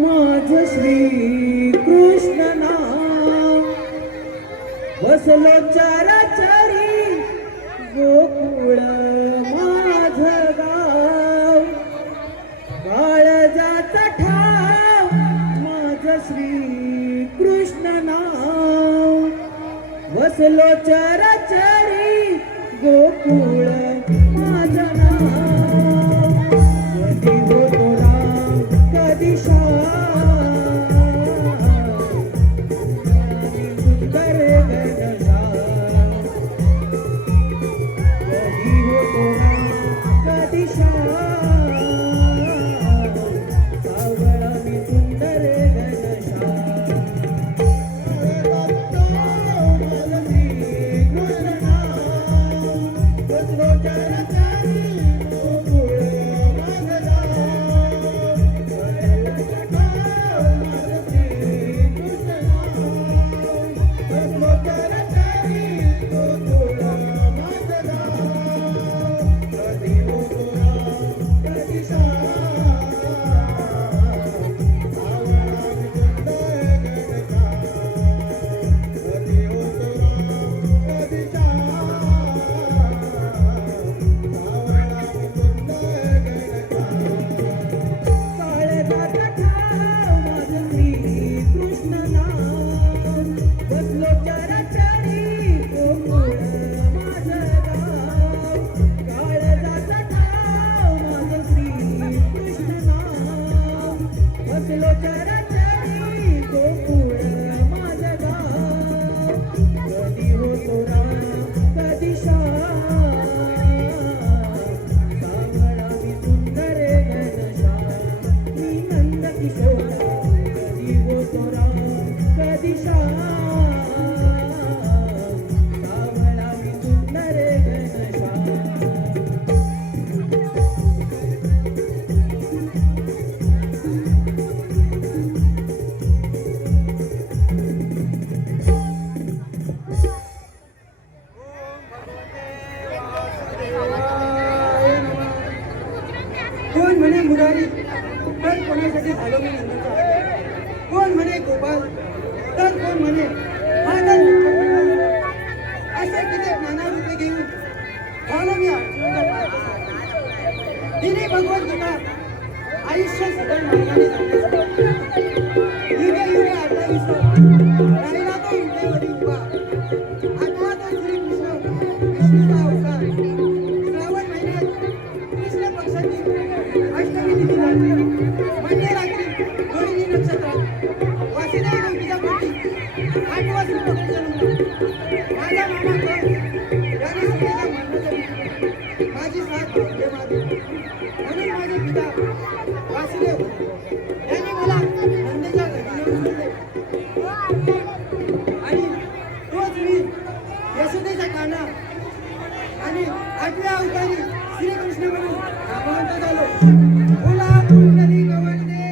माझ श्री कृष्ण नाम बसलो चराचरी गोकुळ माझ गाव काळजाचा ठाव माझ श्री कृष्ण नाव बसलो चराचरी गोकुळ माझ नाव कधी होतो राम कधी कोण म्हणे मुरारी तर कोणासाठी झालो मी नंदनचा कोण म्हणे गोपाल तर कोण म्हणे असे किती नाना घेऊन झालो मी तिने भगवद्गीता आयुष्य सदन मार्गाने युगे युगे आपला राहिला तो युगेवरी उभा आठवा तो श्री कृष्ण विष्णूचा अवतार श्रावण महिन्यात कृष्ण पक्षातील अष्टमी तिथीला मध्यरात्री रोहिणी नक्षत्रात वासुदेव देवकीच्या पोटी आठवा श्रीकृष्ण जन्मला माझा मामा याने सुद्धा मरणाच्या माझी साथ भावले माझे म्हणून माझे पिता वासुदेव यांनी मला नंदेच्या घरी नेऊन सोडले आणि तोच मी यशोदेच्या काना आणि आठव्या अवतारी श्रीकृष्ण म्हणून नामवंत झालो. बोला पुंडलिक वंदे.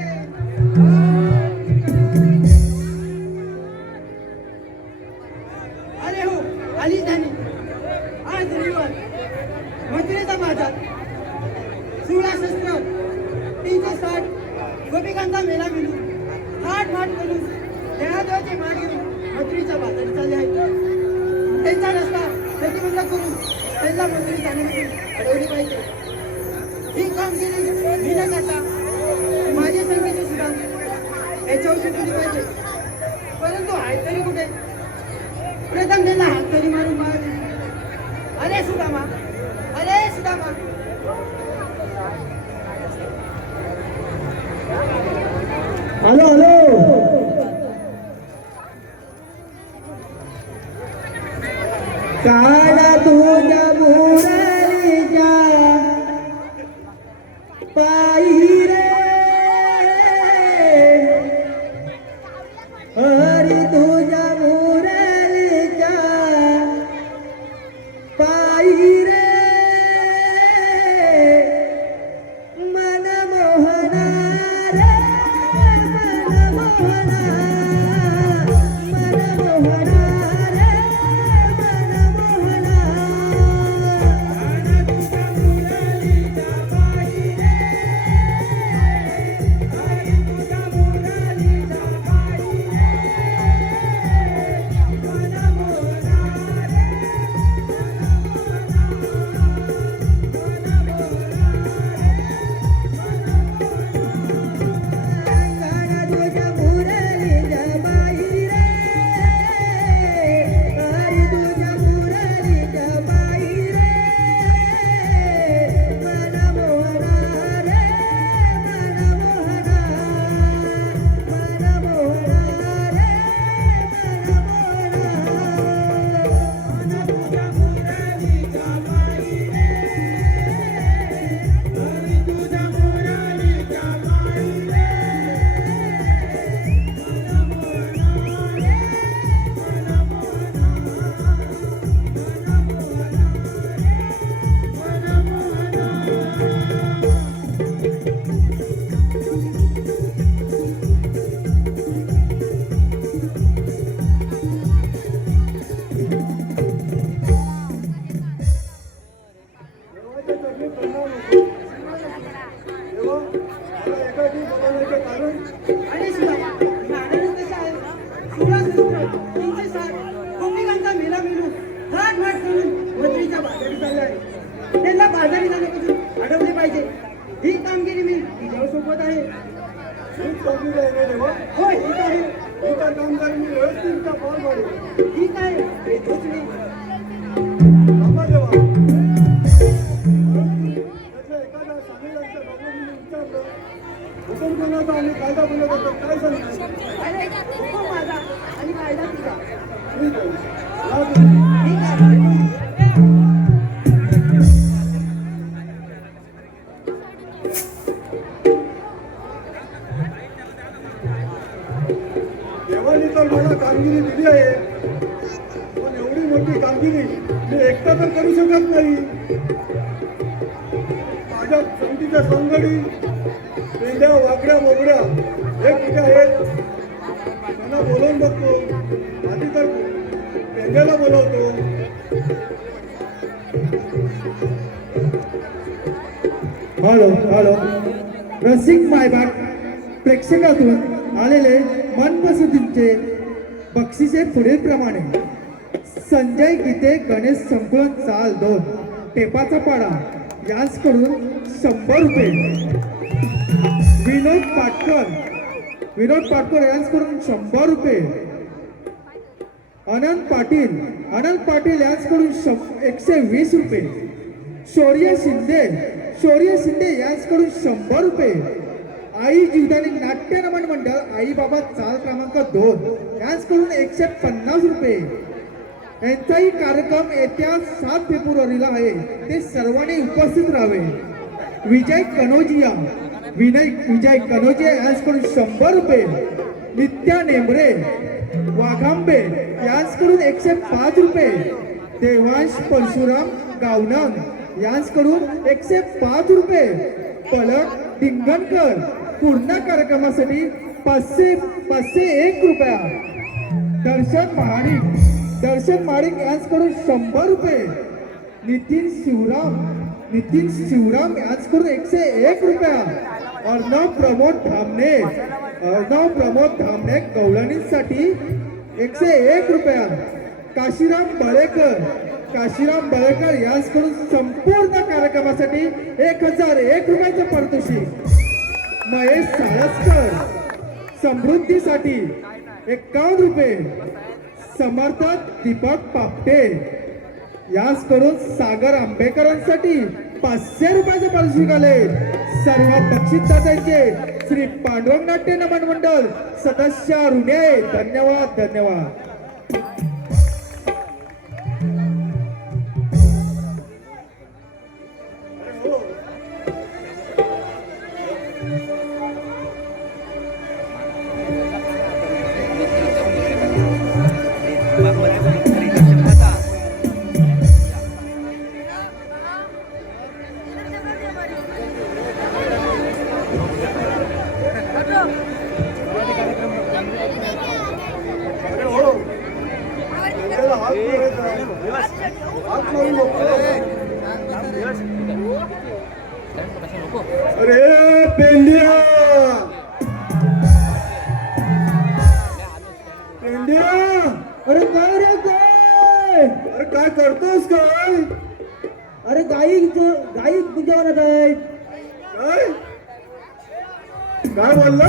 अरे हो आली त्याने आज रविवार मथुरेचा बाजार 16 शस्त्र 360 गोपिकांचा मेळा मिळून थाट माट करून देहादेवाचे माग घेऊन मथुरेच्या बाजारी चालले आहेत. त्यांचा रस्ता प्रतिबंध करून त्यांना मंत्री जाण्याची अडवली पाहिजे. ही कामगिरी मी न करता माझे संगीत सुद्धा याच्यावर शिकवली पाहिजे. परंतु हात तरी कुठे प्रथम त्यांना हात तरी मारून मारले. अरे सुदामा अरे सुदामा हॅलो हॅलो काला तुझ्या मुरलीच्या पायी रे हरी तुझ्या मुरलीच्या पायी रे तेव्हा मला एकाकी बनवण्याचे कारण आणि शिवाय नारायण कशा आहे 16 शस्त्र 360 गोपिकांचा मेला मिळून घाट घाट करून मजुरीच्या बाजारी चालला आहे. त्यांना बाजारी जाण्यापासून अडवले पाहिजे. ही कामगिरी मी तुझ्या सोबत आहे. हीच कामगिरी आहे ना देवा. होय ठीक आहे. ही काय कामगार मी व्यवस्थितचा फॉर्म पाडेल. ठीक आहे हे तोच नाही. थांबा देवा. त्यातल्या एखादा सामीलांच्या डॉक्टरांनी विचारलं हुकुम कोणाचा आणि कायदा कोणाचा काय सांगणार? अरे हुकूम माझा आणि कायदा तुझा. ठीक आहे. या तुम्ही. ठीक आहे. देवानी तर मला कामगिरी दिली आहे, पण एवढी मोठी कामगिरी मी एकटा तर करू शकत नाही. माझ्या संगीच्या संगडी पेंड्या वाकड्या मोगड्या हे कुठे आहेत त्यांना बोलवून बघतो. आधी तर पेंड्याला बोलवतो. हॅलो हॅलो रसिक मायबाग प्रेक्षकातून आलेले मनपसंतीचे बक्षिसे पुढील प्रमाणे. संजय गीते गणेश संकुलन चाल 2 टेपाचा पाडा यांसकडून 100 रुपये. विनोद पाटकर यांसकडून 100 रुपये. अनंत पाटील यांसकडून 120 रुपये. शौर्य शिंदे यांसकडून 100 रुपये. आई जीवदानी नाट्य नमन मंडळ आई बाबा चाल क्रमांक 2 यांसकडून 150 रुपये. यांचाही कार्यक्रम येत्या 7 फेब्रुवारीला आहे, ते सर्वांनी उपस्थित राहावे. विजय कनोजिया यांसकडून 100 रुपये. नित्या नेमरे वाघांबे यांसकडून 105 रुपये. देवांश परशुराम गावनंग यांसकडून 105 रुपये. पलक टिंगणकर पूर्ण कार्यक्रमासाठी 501 रुपया. दर्शन महाडिक यांच्याकडून 100 रुपये. नितीन शिवराम यांच्याकडून 101 रुपया. अर्णव प्रमोद धामणे गवळणीसाठी 101 रुपया. काशीराम बळेकर यांच्याकडून संपूर्ण कार्यक्रमासाठी 1001 रुपयाचं पारितोषिक. महेश साळसकर समृद्धीसाठी 51 रुपये. समर्थ दीपक पापटे यांच्याकडून सागर आंबेकरांसाठी 500 रुपयाचे पारितोषिक आले. सर्व बक्षीसदात्यांचे श्री पांडुरंग नाट्य नमन मंडळ सदस्य ऋणे. धन्यवाद. अरे पेंड्या अरे काय रे काय? अरे काय करतोस काय? अरे गाई तुझ्यावर आहेत. काय बोलला?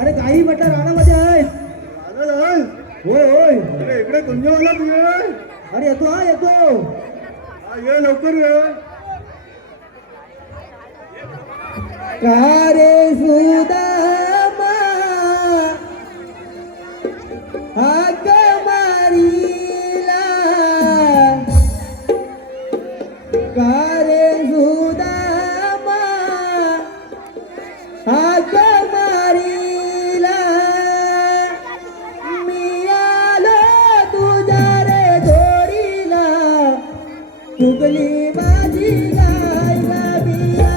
अरे गाई म्हटलं रानामध्ये आहेत. होय. अरे इकडे कुंजवाला तू ये. अरे येतो. ये लवकर ये. का रे सुदामा हाक मारीला. का रे सुदामा हाक मारीला. मी आलो तुझ्या रे जोडीला. फुगली माझी गाय गाबिया.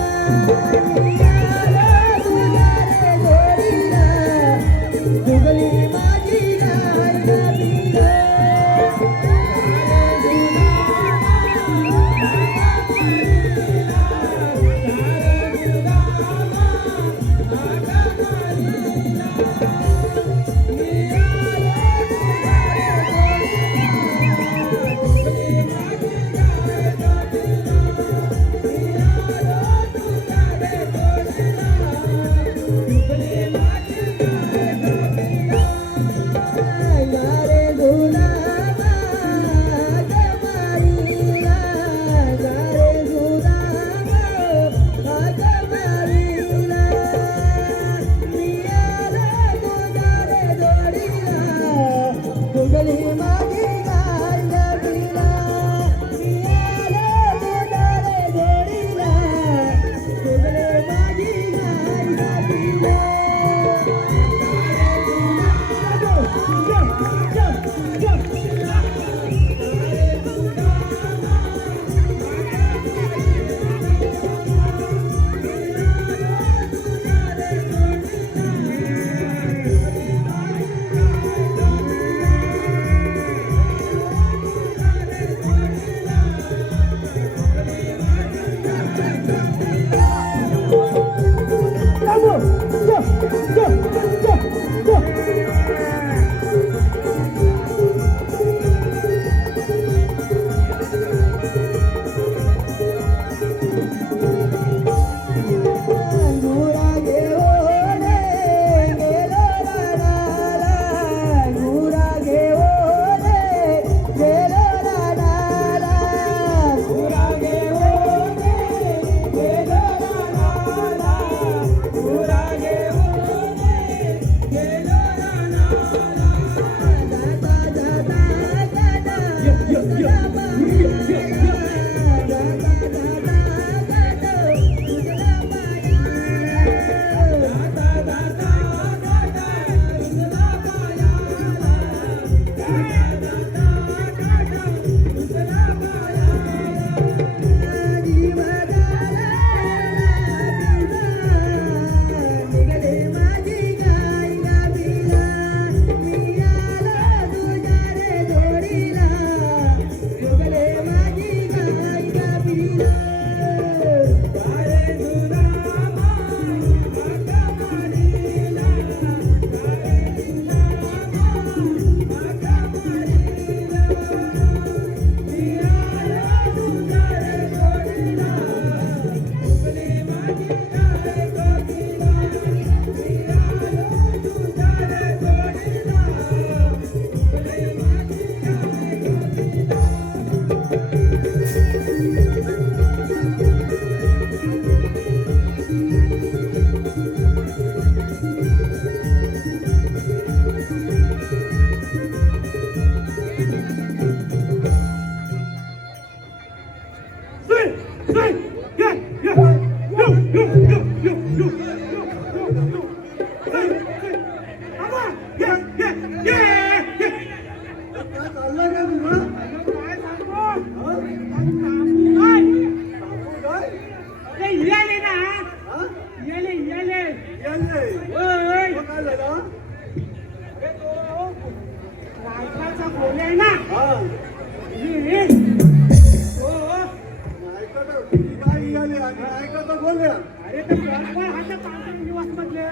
काय आली आणि ऐकता बोलल्या अरे ते बरोबर हात पांढरे निवास मधले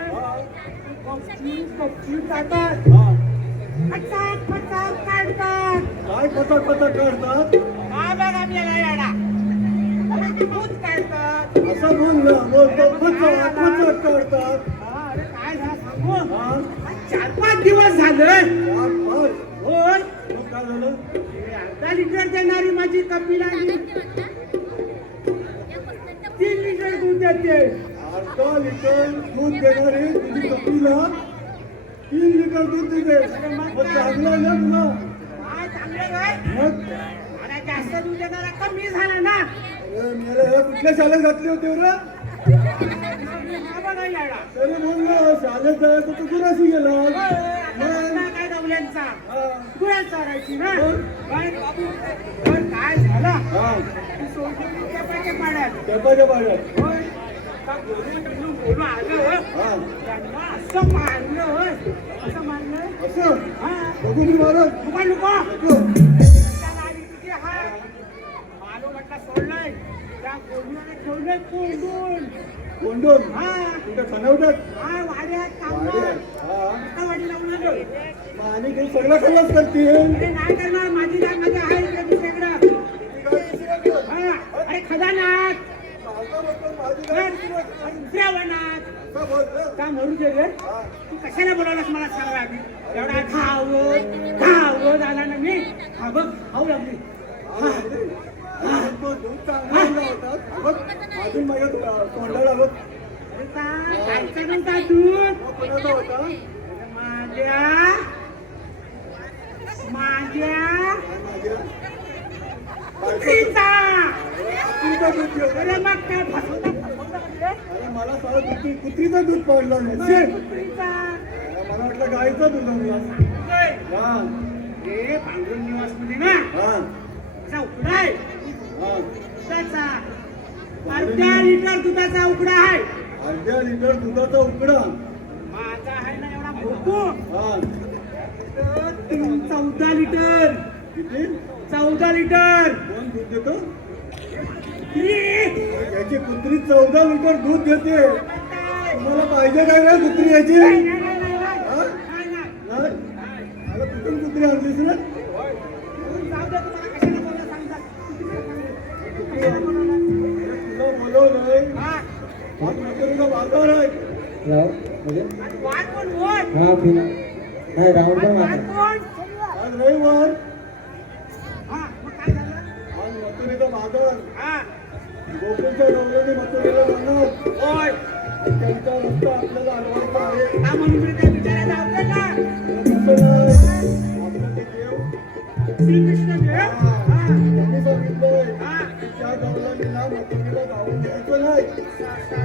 कपची जातात हा. पचाक पचाक काढतात काय पचक पचक काढतात हा बघा आपल्याला याडा अरे ते भूत काढतात असं बोल ना बोलतो पचक पचक काढतात हा, अरे काय झालं सांगू हा 4-5 दिवस झालं चार पाच होय मग काय झालं हे अर्धा लिटर देणारी माझी कपिला 3 लिटर दूध देते अर्धा लिटर दूध देणारी तुझी कपिला 3 लिटर दूध देते मग चांगलं आहे ना तुला काय चांगलं काय मग मला जास्त दूध देणारा कमी झाला ना अरे मेला ह्या कुठल्या शाळेत घातली होती रे हा बघा याडा तरी बोल ना शाळेत जायचं तू कुणाशी गेला काय गवल्यांचा हा. गुळ्या चारायची ना मग? काय बाबू पण काय झालं हा ती सोडली चपाच्या पाड्यात तेपाच्या पाड्यात होय का बोलून आलं हा त्यांना असं मारलं होय असं मारलं असं हा बघू मी महाराज नको नको नको. त्याला आली तुझी हाय मालो म्हटलं सोडलंय त्या कोंडून ठेवलंय कोंडून कोंडून हा कुठे खणवतात हा वाड्यात कामगार वाड्यात. हा आता वाडी लावून आलो मग आणि काही सगळं खल्लाच करतील अरे नाही करणार माझी जाग माझ्या आहे इकडे दुसरीकडं हा अरे खजानात दुसऱ्या वनात का मरू दे रे तू कशाला बोलावलास मला सांगा आधी एवढा घाव झाला ना मी हा बघ खाऊ लागली अजून माझ्या तोंडाला बघ अरे काय करता दूध कोणाचा होता माझ्या कुत्रीचा. अरे मग काय फसवता म्हणजे? अरे मला सारा कुत्रीचं दूध पाडलं नाही अरे कुत्रीचा. मला वाटलं गाईचं दूध आणलं होय. हा हे पांडुरंग निवास मध्ये ना हा असा उकडा आहे हा दुधाचा अर्ध्या लिटर दुधाचा उकडा आहे अर्ध्या लिटर दुधाचा उकडा माझा आहे ना एवढा भोकू हा 14 लिटर किती 14 लिटर कोण दूध देतो किती? याची कुत्री 14 लिटर दूध देते काय? तुम्हाला पाहिजे काय रे कुत्री याची नाही, नाही, नाही, नाही, नाही. हा? नाही, नाही. नाही? मला कुठून कुत्री आणलीस रे जाऊ दे, तुम्हाला कशाला बोलायला सांगतात? कशाला बोलायला? तुला बोलवलंय हा. हा कुत्रीचा बाजार आहे आणि वाट पण बोल. राऊंड आणि वाट बोल. आज रविवार हा, मग काय झालं? आज मथुरेचा बाजार हा. गोकुळच्या डोंगराने मथुरेला जाणार होय. त्यांचा रस्ता आपल्याला अडवायचा आहे हा, म्हणून मी त्या बिचाऱ्याला आवडलं ना. तर कसं नाही आपलं ते देव श्रीकृष्ण देव. हा, हा. त्यांनी सांगितलंय हा. की त्या डोंगराने ना मथुरेला जाऊन द्यायचं नाही मग? त्यांचा रस्ता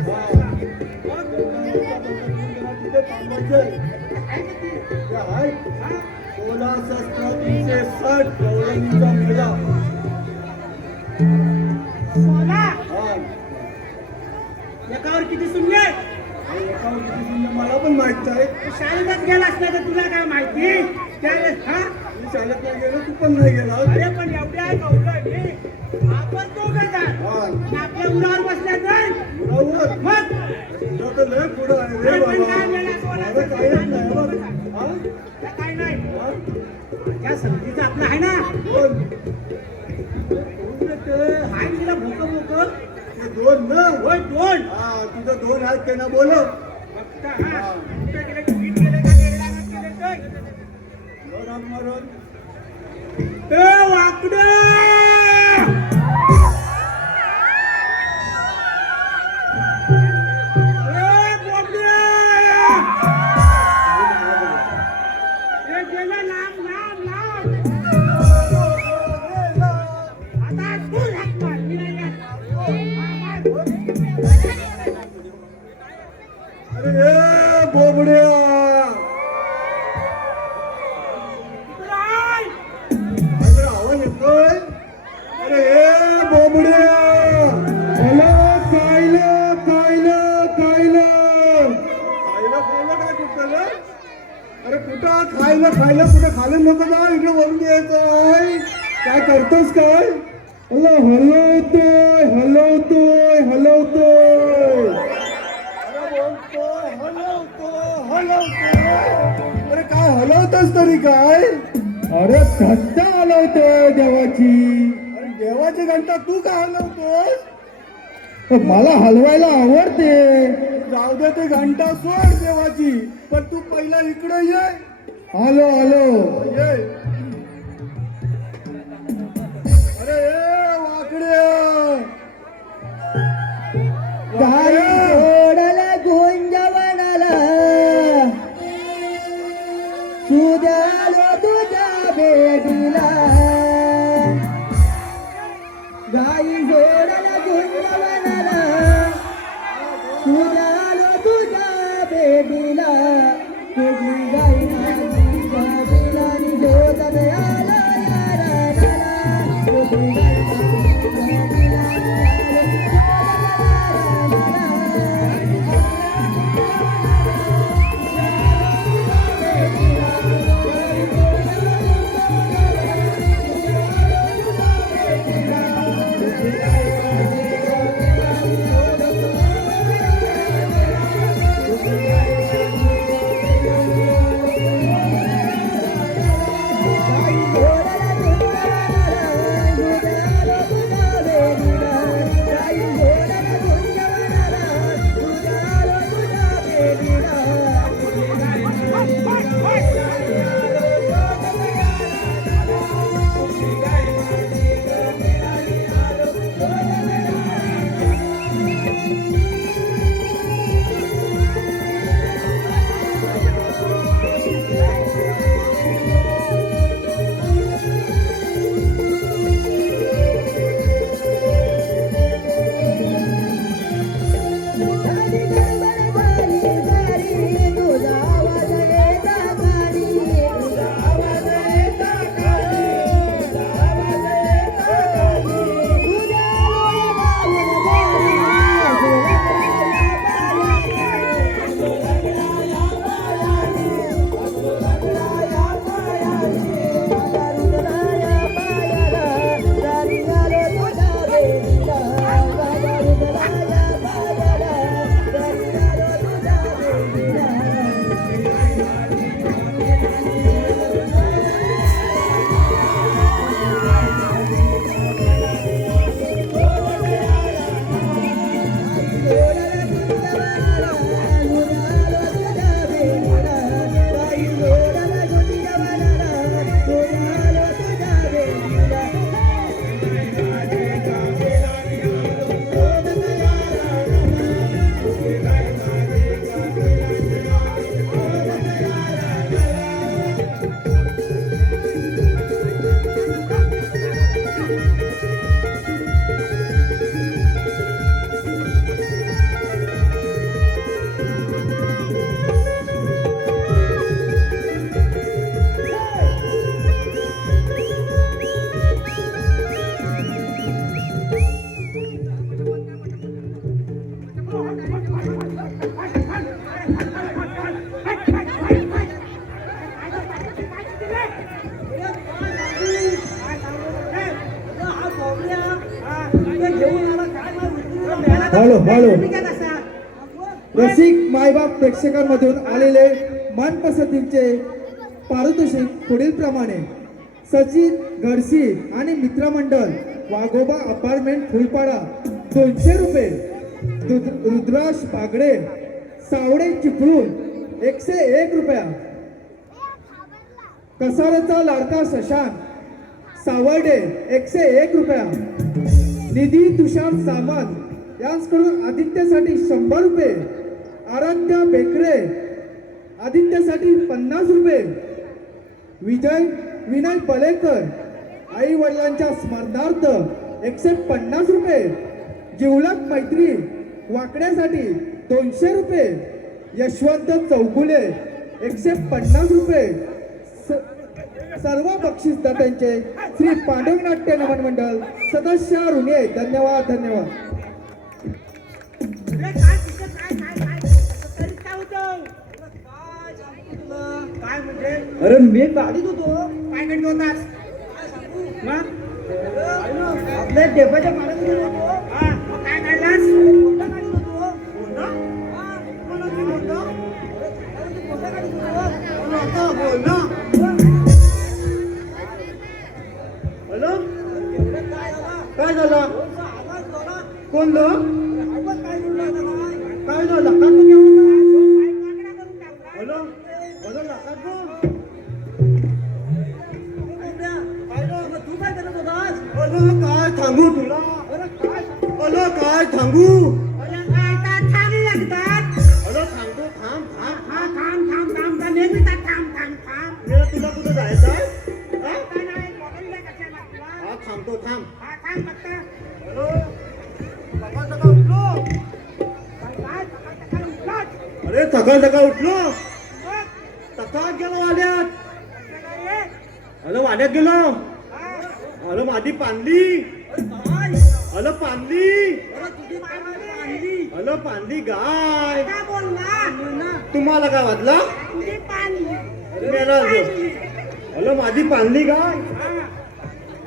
बंद करून त्यांना तिथे थांबायचंय आहे किती? ते आहेत हा. 16,360 गौरवांचा मेळा 16. हा एकावर किती शून्य? आणि एकावर किती शून्य मला पण माहित आहे शाळेत गेला असला तर तुला काय माहिती त्यावेळेस हा मी शाळेत नाही गेलो तू पण नाही गेला अरे पण एवढ्या गौरव आपण दोघं जा हा आपल्या उरावर बसल्या जाईल बरोबर मग तुला तर लय पुढं आहे रे अरे पण बाबा काय वेळा बोलायचं? अरे काहीच नाही बघ हा? त्या काय नाही हा? त्या संगीचं आपलं आहे ना दोन हाय तिला भोक भोक ते दोन ना होय दोन हा तुझं दोन आहेत त्यांना बोलव फक्त हा कुठे गेले गीत गेले का गेला गेले तर मरण मरण ए वाकडं ए बोबड्या ए गेला लांब लांब लांब आता तू हात मार मी नाही जात. अरे ए बोबड्या राय अरे आवाज येतोय अरे ए बोबड्या कायलं कायलं कायलं खायला खायला काय कुठं रे? अरे कुठं खायला खायला कुठं खायला नको जा इकडे वरून यायचं आहे काय करतोस काय हलवतोय हलवतोय हलवतोय. अरे बोलतोय हलवतोय. अरे काय हलवतोस तरी काय? अरे घंटा हलवतोय देवाची. अरे देवाची घंटा तू का हलवतोस? मला हलवायला आवडते. जाऊ दे ते घंटा सोड देवाची, पण तू पहिला इकडे ये. आलो आलो. ये. अरे ये वाकडे. गाई सोडला गुंजवणाला सुद्यालो तुझ्या भेटीला. गाई सोडला गुंजवणाला सुद्यालो तुझ्या भेटीला. तुझी गाई माझी गाडीला निघोतन आला याराला. तुझी गाई माझी गाडीला हॅलो हॅलो. रसिक मायबाप प्रेक्षकांमधून आलेले मनपसंतीचे पारितोषिक पुढील प्रमाणे. सचिन घडसी आणि मित्रमंडळ वाघोबा अपार्टमेंट फुलपाडा 200 रुपये. रुद्राश बागडे सावडे चिपळूण 101 रुपया. कसाऱ्याचा लाडका शशांक सावर्डे 101 रुपया. निधी तुषार सामंत यांच्याकडून आदित्यसाठी 100 रुपये. आराध्या बेकरे आदित्यसाठी 50 रुपये. विनय पलेकर आई वडिलांच्या स्मरणार्थ 150 रुपये. जिवलक मैत्री वाकड्यासाठी 200 रुपये. यशवंत चौगुले 150 रुपये. सर्व बक्षीसदात्यांचे श्री पांडव नाट्य नमन मंडळ सदस्य ऋणे. धन्यवाद धन्यवाद. काय म्हणजे अरे मी गाडीत होतो. काय करत होतास? लय डेपाच्या पाण्यात गेलो होतो. हा, मग काय काढलास? कोणता काढत होतो? कोणता? हा, कोणाची कोणता? कोणता काढत होतो? कोणाचा बोल ना. हॅलो काय झालं? कोण लो? काय झालं? लकात तू घेऊन हॅलो हॅलो लकात तू तू काय करत होतास? हॅलो काय सांगू तुला? हॅलो काय सांगू? अरे काय का थांबी लागतात? हॅलो सांगतो थांब थांब. हा, थांब थांब थांब थांब नेहमी तर थांब थांब थांब. मेरा तुला कुठं जायचं आहे? हा? काय नाही, बघायला कशाला तुला? हा थांबतो थांब. हा, थांब फक्त. हॅलो सकाळ सकाळ उठलो. काय सकाळ सकाळ उठलाच? अरे सकाळ सकाळ उठलो. मग, सकाळ गेलो वाड्यात. कशाला रे? हॅलो वाड्यात गेलो. हा, हॅलो माझी पांदी. हॅलो पांदी. तुझी मारवाडी आणली. हॅलो पांदी गाय. काय बोलला? तुम्हाला काय वाटला? तुझी पाणी. मेला जो. हॅलो माझी पांदी गाय. हा.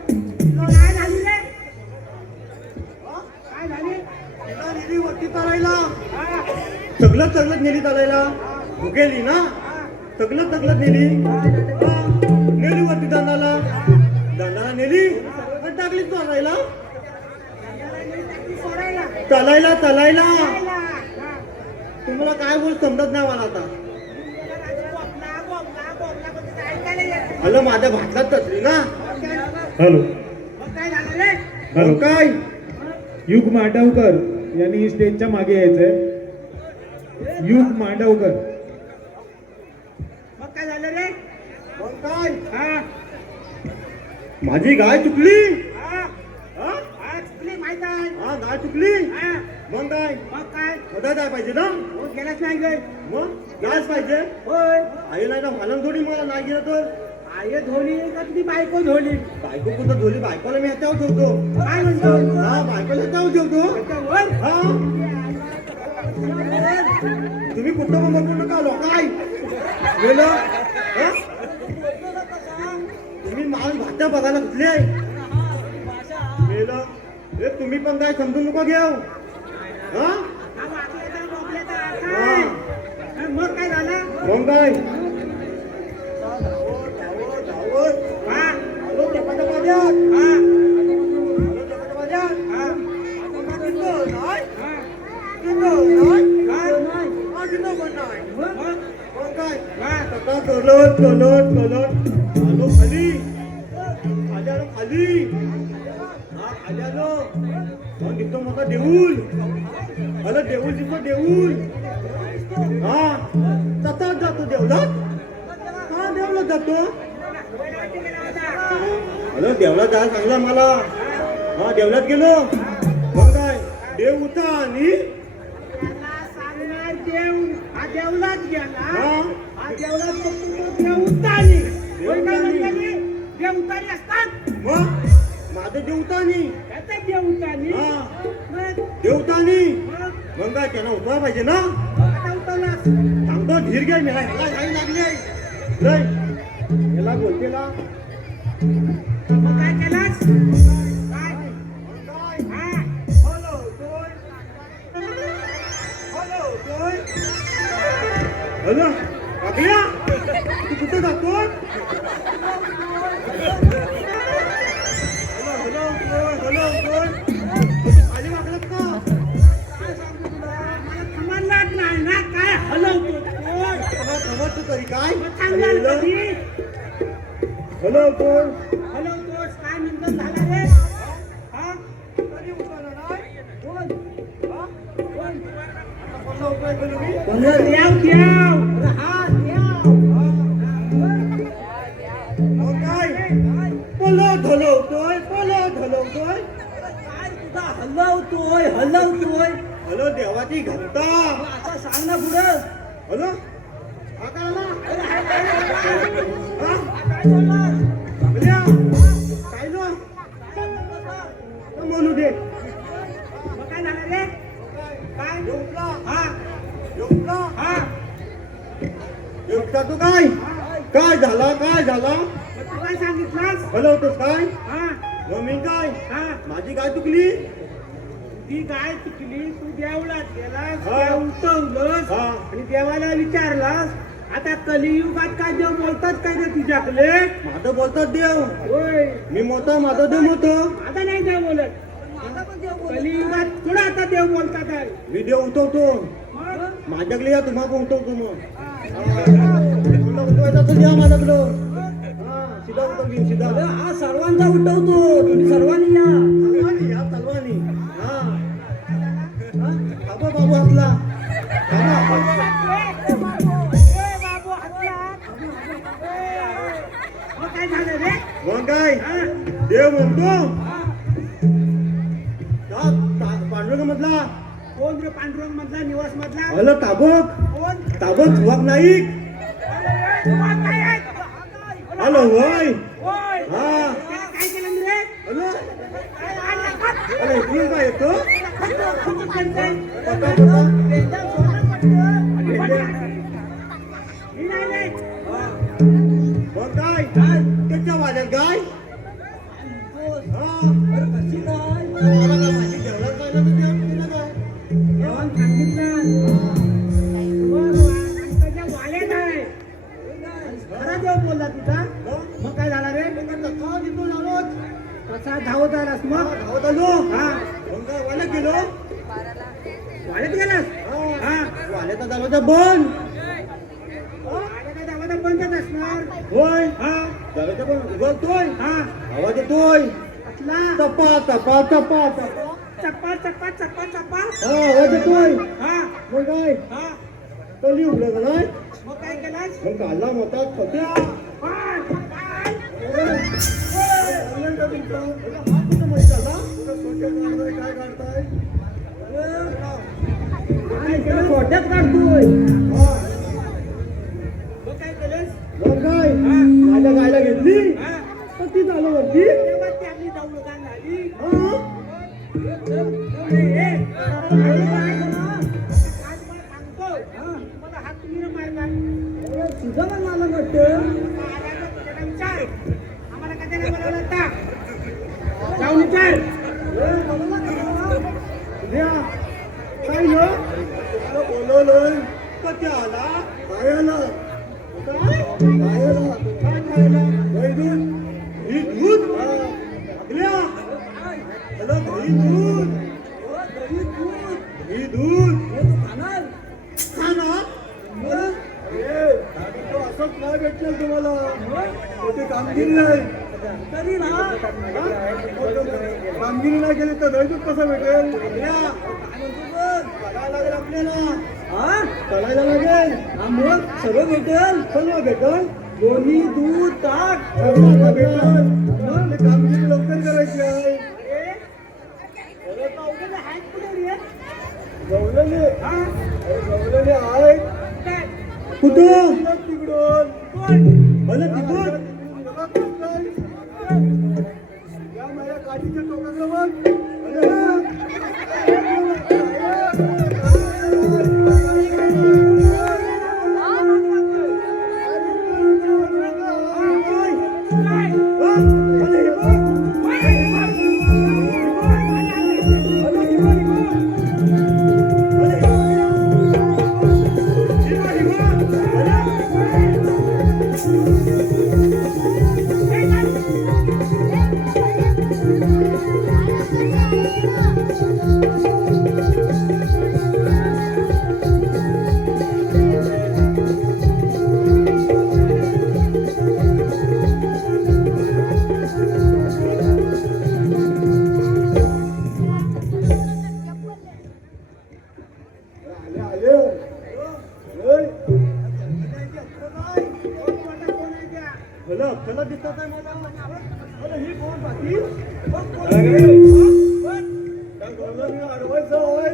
तुला काय झाली रे? काय झाली? तिला नेली वरती चालायला. हा, सगळं सगळं नेली चालायला. भुकेली ना. सगळं सगळं नेली. हा. नेली वरती दांडाला. दांडाला नेली आणि टाकली चालायला. सोडायला. चालायला चालायला. जायला. हा. तुम्हाला काय बोल समजत नाही मला आता. बोबला, बोबला, बोबला, बोबला, काय ऐकायला येत? हॅलो माझ्या भातलात तसली ना. हॅलो मग काय झालं रे? हॅलो मग काय? युग मांडवकर यांनी स्टेजच्या मागे यायचंय. युग मांडवकर. मग काय झालं रे? मग काय? हा, माझी गाय चुकली. हा, हा? हा, चुकली माहित आहे. हा गाय चुकली. हा, मग काय? मग काय? मदत जाय पाहिजे ना. हो, गेलाच नाही गं. मग जायच पाहिजे. होय. आई नाही ना भालन थोडी मला नाही गेलं तर. आई धोली का तुझी बायको धोली? बायको कुठं धोली? बायकोला मी ह्याच्यावर ठेवतो. काय म्हणतो? हा बायकोला ह्याच्यावर ठेवतो. त्याच्यावर? हा तुम्ही कुठं मग बघू नका लो काय गेलं. हा? तुम्ही माल भात्या बघायला कुठले गेलं. हे तुम्ही पण काय समजून नको घेऊ. हा हा, वाकल्याचा, बोकल्याचा काय? हा, मग काय झालं? मग काय? हा, हॅलो चपात्या माझ्यात. हा, हॅलो चपात्या माझ्यात. हा, आता किती नाही? हा, किती नाही? हा, हा किती पण नाही. मग? मग काय? हा, आता कलत कलत कलत आलो खाली. खाली आलो खाली. हा खाली आलो. मग तिथं मोठा देऊळ. हॅलो देऊळ तिथं देऊळ. हा तसाच जातो देवळात. हा देवळात जातो. हॅलो देवळात जायला सांगला मला. हा देवळात गेलो. मग काय देव होता आणि त्याला सांगणार देव, हा देवलाच गेला. हा. हा देवलाच फक्त तो देव उतारी. होय काय म्हणतानी? देव उतारी असतात. मग माझं देवतानी. त्याचा देव उतारी. हा. मग? देवतानी. मग? मग काय त्यानं उठवा पाहिजे ना. आता उतरलास. सांगतो धीर घ्या मला ह्याला घाई लागली आहे. लय याला बोलतेला. मग काय केलास? काय? हा. हॅलो तोय. हॅलो तोय. हॅलो काकल्या तू कुठे जातो? हॅलो हॅलो तोय. खाली वागलात का? काय सांगू तुला? मला समजलंच नाही ना काय हलवतो तोय. तुला समजतं तरी काय? मग सांगाल कधी? हॅलो तोय. हलवतोस काय म्हणतो झाला रे? हा? कधी उठवलं नाही? कोण? हा? कोण? आता कोणता उपाय केलो मी? देव देव. हा देव. मग काय? पलत हलवतोय पलत हलवतोय. काय तुझा हलवतोय हलवतोय? हॅलो देवाची घंटा. आता सांग ना पुढं. हॅलो हा काय आला? अरे हा काय बोलला? हा? काय बोललास? चांगल्या. काय लो? काय बोललास? तर बोलू दे. मग काय झालं रे? काय? येऊला हा येऊला हा येऊला तू काय? काय झाला काय झाला? मग तू काय सांगितलंस? हॅलो तू काय? हा मग मी काय हा माझी काय चुकली ती गाय चुकली तू देवळात गेलास हा. देव उठवलंस हा. आणि देवाला विचारलास आता कलियुगात काय देव बोलतात काय ते तुझ्याकडे माझं बोलतात देव होय मी मोठा माझं देव मोठं आता नाही देव बोलत कलियुगात थोडा आता देव बोलतात आहे मी देव उठवतो मग माझ्याकडे या तुम्हाला उठवतो मग तुला उठवायचं असेल या माझ्याकडं सीधा उठवली सीधा हा सर्वांचा उठवतो तुम्ही सर्वांनी या सर्वांनी या सर्वांनी हा बाबा बाबू आपला मग काय झालं रे मग काय हा? देव म्हणतो पांडुरंग मधला कोण रे पांडुरंग मधला निवास मधला अलं ताबक कोण ताबक वाघ नाईक निवास नाही आहे. हॅलो होय होय. हा त्याला काय केलं रे हॅलो काय आणलं? अरे इकडून काय येतो खत करतोय. पका पका मी नाही रे. मग काय त्याच्या वाड्यात गाय हा मला काय माहिती जेवढा पाहिलं तर देव तुला काय देवान सांगितलं. मग त्याच्या वाल्यात आहे. खरा देव बोलला तुझा मग काय झाला रे कथा तिथून आलोच कसा धावत आलास मग धावत आलो हा मग काय वाड्यात गेलो वाल्यात गेलास हा वाड्याचा दरवाजा बंद वाल्याचा दरवाजा बंदच असणार होय हा दरवाजा पण उघडतोय हा आवाज येतोय असला टपा टपा टपा टपा चप्पा चप्पा चप्पा चप्पा हा आवाज येतोय हा मग काय हा कली उघडलं का नाही मग काय केलास मग काढला मोठा खोट्या काय? काय? काय काढताय काय केलं? खोट्यात काढतोय मग काय केलंस मग काय हा माझ्या गायला घेतली हा तर ती चालू वरती तेव्हा त्यांनी जाऊन झाली हा तुझं पण मला वाटतं द्या काय न बोलवलंय का त्या आला काय आला काय काय आला काय खायला दही दूध ही दूध आपल्या हॅलो दही दूध ही दूध खाना असंच नाही भेटलं तुम्हाला ते कामगिरी नाही तरी ना कामगिरी नाही केली तर दही दूध कसं भेटेल चालायला लागेल आपल्याला हा चालायला लागेल हा, मग सगळं भेटेल सर्व भेटल दोन्ही दूध ताक सर्व भेटल मग ते कामगिरी लवकर करायची आहे गवलेले गवलेले आहेत कुठं तिकडून भले तिकडून या माझ्या गाडीच्या टोकाकडे बघ चला दिसत आहे मला ही कोण बाकी अडवायचं होय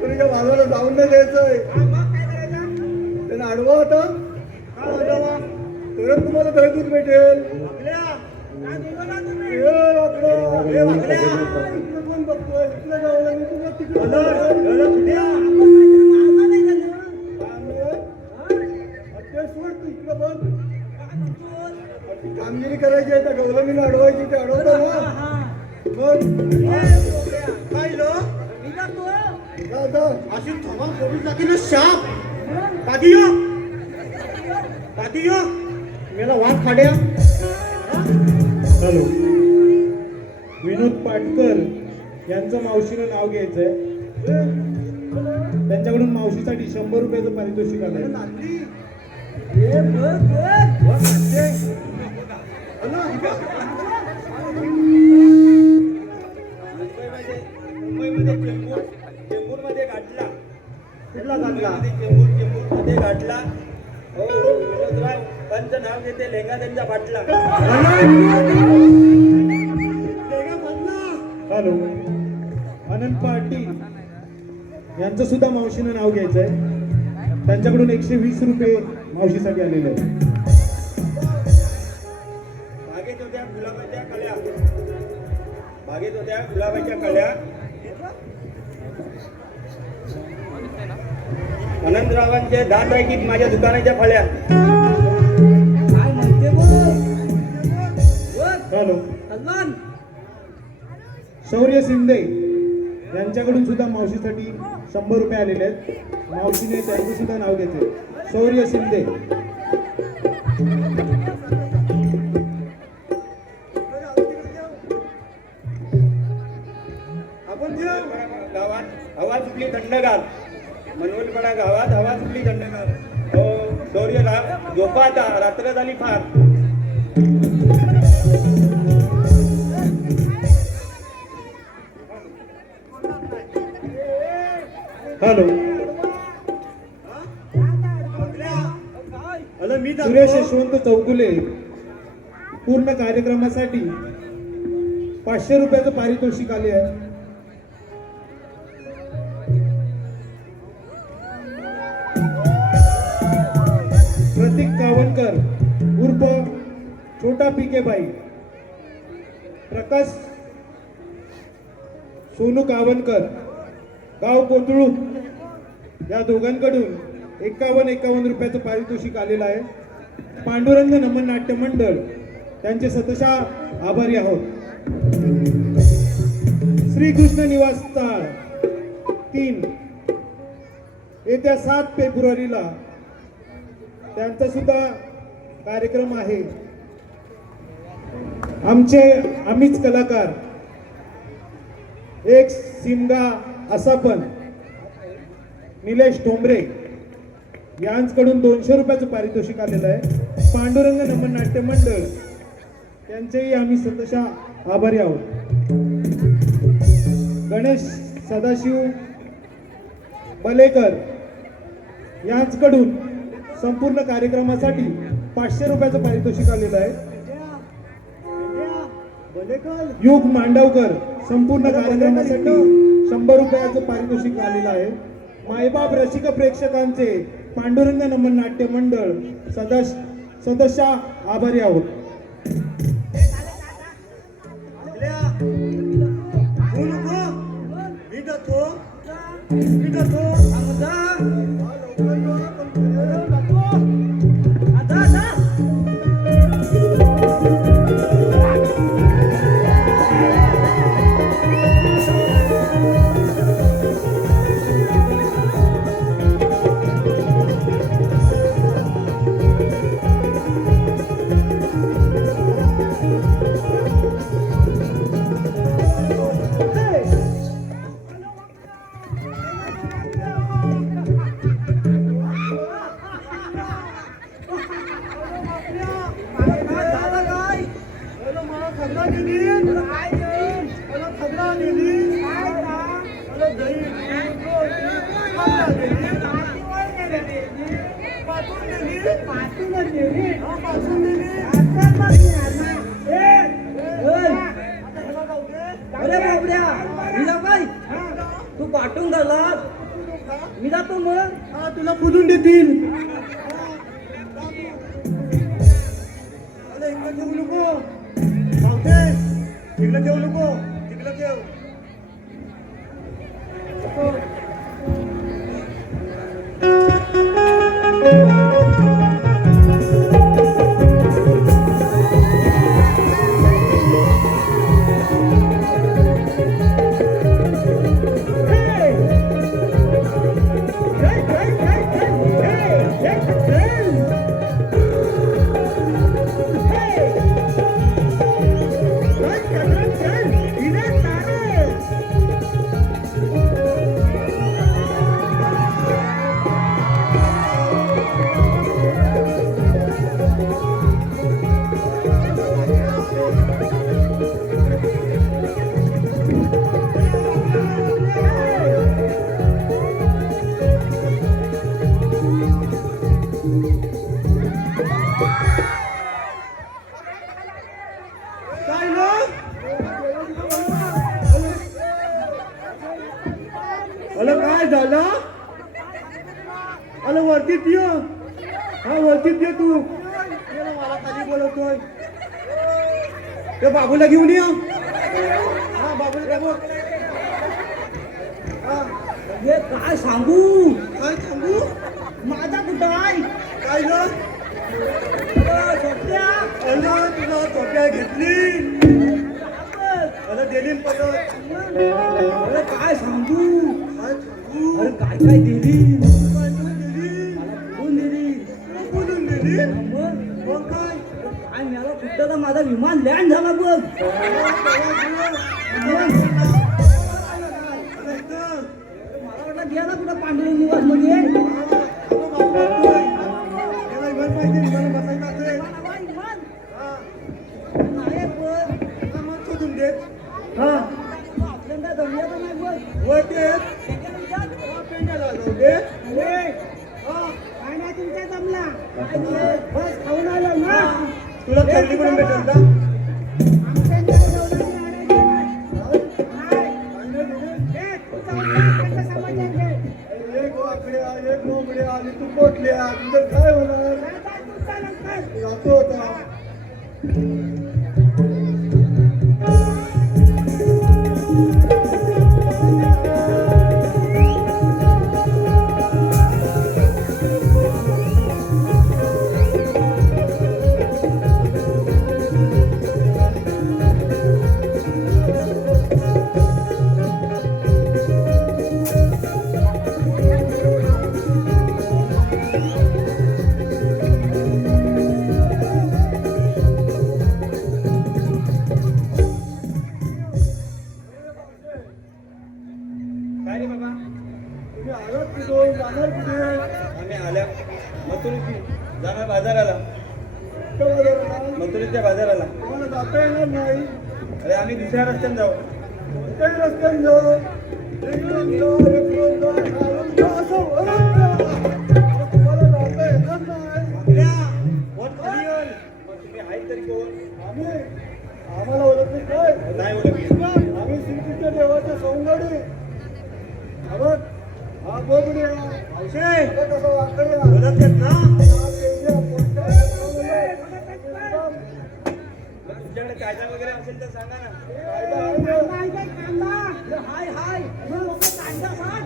तुझ्या बाजूला जाऊन नाही द्यायचंय त्यांना अडवा होता काय अडवा तरच तुम्हाला दहीदूध भेटेल बघतोय तिकडे जाऊन मी तुला तिकडे सोड तू इकडे बघ कामगिरी करायची आहे तर गौरवणीला अडवायची ते अडवतो ना मग काय लो दादा अशी थमा करून टाकील शाप कादियो कादियो मेला वाघ खाड्या. हॅलो, विनोद पाटकर यांचं मावशीनं नाव घ्यायचंय. त्यांच्याकडून मावशीसाठी 100 रुपयाचं पारितोषिक आलंय. मुंबईमध्ये चेंबूरमध्ये गाठला कुठला गाठला चेंबूरमध्ये गाठला. हो विनोदराव त्यांचं नाव घेते लेंगा त्यांच्या बाटला. हॅलो, आनंद पाटील यांचं सुद्धा मावशीनं नाव घ्यायचंय. त्यांच्याकडून 120 रुपये मावशीसाठी आलेले आहे. बागेत होत्या गुलाबाच्या कळ्या बागेत होत्या गुलाबाच्या कळ्या. आनंदरावांचे दात आहे की माझ्या दुकानाच्या फळ्या. काय म्हणते हॅलो, सलमान शौर्य शिंदे यांच्याकडून सुद्धा मावशीसाठी 100 रुपये आलेले आहेत. मावशीने त्यांचं सुद्धा नाव घेतले, शौर्य शिंदे. आपण गावात हवा सुटली थंडगार. मनोलपणा गावात हवा सुटली थंडगार. हो शौर्य झोपा आता रात्र झाली फार. हॅलो, हॅलो मी सुरेश यशवंत चौगुले पूर्ण कार्यक्रमासाठी 500 रुपयाचं पारितोषिक आले आहे. प्रतीक कावनकर उर्फ छोटा पिकेबाई, प्रकाश सोनू कावनकर गाव कोंदळू या दोघांकडून 51 रुपयाचं पारितोषिक आलेलं आहे. पांडुरंग नमन नाट्य मंडळ त्यांचे सतशः आभारी आहोत. श्रीकृष्ण निवास स्थळ 3 येत्या 7 फेब्रुवारीला त्यांचा सुद्धा कार्यक्रम आहे. आम्हीच कलाकार एक सिमगा असा पण निलेश ठोंबरे यांच्याकडून 200 रुपयाचं पारितोषिक आलेलं आहे. पांडुरंग नमन नाट्य मंडळ त्यांचेही आम्ही सतशः आभारी आहोत. गणेश सदाशिव बलेकर यांच्याकडून संपूर्ण कार्यक्रमासाठी 500 रुपयाचं पारितोषिक आलेलं आहे. युग मांडवकर संपूर्ण कार्यक्रमासाठी 100 रुपयाचं पारितोषिक आलेलं आहे. मायबाप रसिक प्रेक्षकांचे पांडुरंग नमन नाट्य मंडळ सदस्य आभारी आहोत. अरे बापऱ्या मिला काय तू पाठवून झाला मी जातो मग तुला पुजून देतील. इकडे ठेवू नको पावते. तिकडे ठेवू नको तिकडे ठेव. अरे काय झालं अरे वरतीत ये हा वरतीत ये तू ये ना, मला खाली बोलवतोय ते बाबूला घेऊन ये हा बाबूला बाबू हा हे काय सांगू काय सांगू माझा कुठं आहे काय ग सध्या अरे तुला टोप्या घेतली अरे दिली परत अरे काय सांगू काय सांगू अरे काय काय दिली काय तुला दिली कोण दिली बोलून दिली मग मग काय काय मला कुठं तर माझा विमान लँड झाला बघ मला वाटलं गेला कुठं पांढरं निवास मध्ये नाही पण आपल्याला जमलं तर नाही बघ काय नाही तुमच्या जमला बस खाऊन आलो ना तुला थंडी पण भेटेल का आमच्या जेवणाची आणायची एक वाकड्या एक मोकड्या आणि तू पोटल्या तुझं काय होणार जातो होता काय रे बाबा तुम्ही आलात कुठून जाणार कुठे आम्ही आल्या मथुरीची जाणार बाजाराला मथुरीच्या बाजाराला तुम्हाला जाता येणार नाही अरे आम्ही दुसऱ्या रस्त्याने जाऊ कोणत्याही रस्त्याने जाऊ इकडून जा, खालून जा, असं वळत जा. आता तुम्हाला जाता येणार नाही कोण खाली येईल मग तुम्ही आहेत तरी कोण आम्हाला ओळखले काय नाही ओळखली आम्ही श्रीकृष्ण देवाचे सौंदर्य बघ हा बोबडे औषध कसं वाकडे ओळखतात ना मग तुमच्याकडे कायदा वगैरे असेल तर सांगा ना हाय हाय कांदा सांग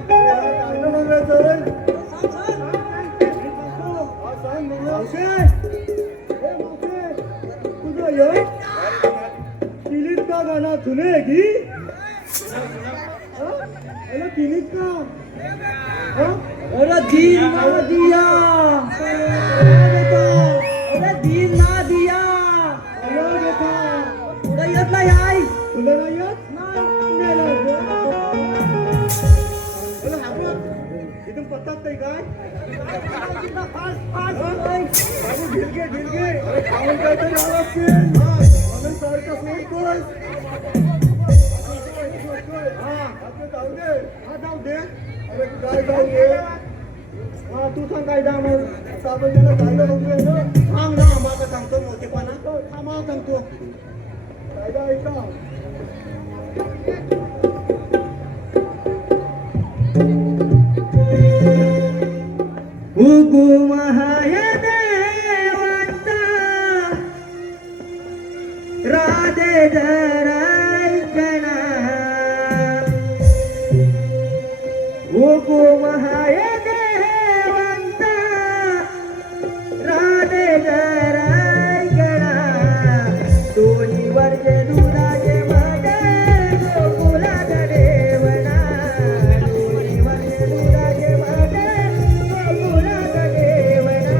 किलीत का गाना सुनेगी अरे किलीत का अरे दीन ना दिया अरे दीन ना दिया पुढे येत नाही आई तुला नाही येत इथून पत्तात नाही काय ढिलगे ढिलगे अरे खाऊन काहीतरी आला असतील म्हणून सारखं सोडतोय जाऊ दे हा जाऊ दे अरे काय जाऊ दे हा तू सांग काय जा मग आपण त्याला झालं होतोय ना सांग ना आम्हाला सांगतो मोठेपणा आम्हाला सांगतो कायदा ऐका हुकुम हाय देवाचा राधे जरायकना हुकुम हाय देवाचा राधे जरायकना दोन्ही वर्ष दुधाचे मध्ये गोकुलात देवना दोन्ही वर्ष दुधाचे मध्ये गोकुलात देवना